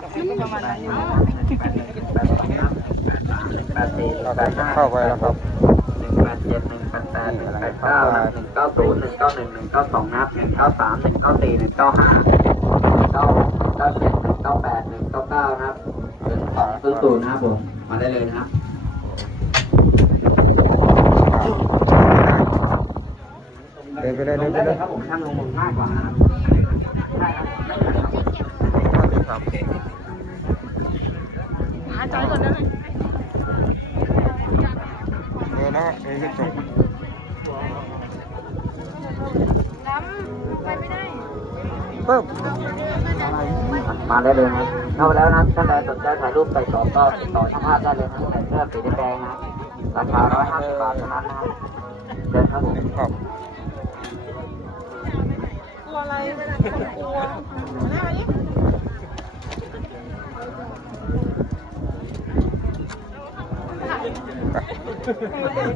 แปดสี่เราแปได้ดห้าเข้าไปแล้วครับหนึ่งแปดเจ็ดหนึ่งแปดแปดหนึ่งแปดเก้าหนึ่งเก้าศูนย์หนึ่งเก้าหนึ่งหนึ่งเก้าสองนับหนึ่งเก้าสามหนึ่งเก้าสี่หนึ่งเก้าห้าหนึ่งเก้าเก้าเจ็ดหนึ่งเก้าแปดหนึ่งเก้าเก้านะครับหนึ่งสองศูนย์ศูนย์นะครับผมมาได้เลยนะครับเดินไปเลยเดินไปเลยครับผมช่างลงมือง่ายกว่านะครับใช่ครับ ครับหาจอยก่อนได้ไหมเดินะเดินขึ้นจบล้ำไปไม่ได้ปึ๊บมาได้เลยนะเข้าแล้วนะท่านใดสนใจถ่ายรูปใส่กรอบก็ติดต่อช่างภาพได้เลยนะใส่เสื้อสีแดงนะราคารับราคา150บาทเท่านั้นนะเดินครับผมกลัวอะไรกลัว หน้ามาดิ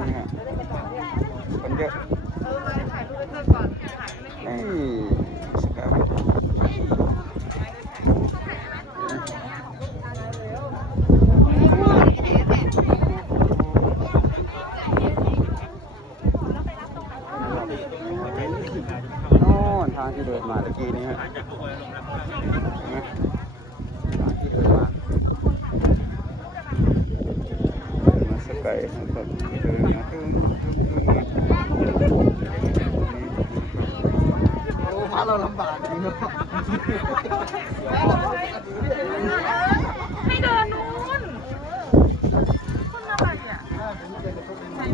นี่ฮะคนเยอะนี่สกายโน่นทางที่เดินมาตะกี้นี้ฮะทางที่เดินมามาสกายนะครับเดินมาถึงโอ้มาเราลำบากจริงเนาะให้เดินนู้นคุณอะไรอะใ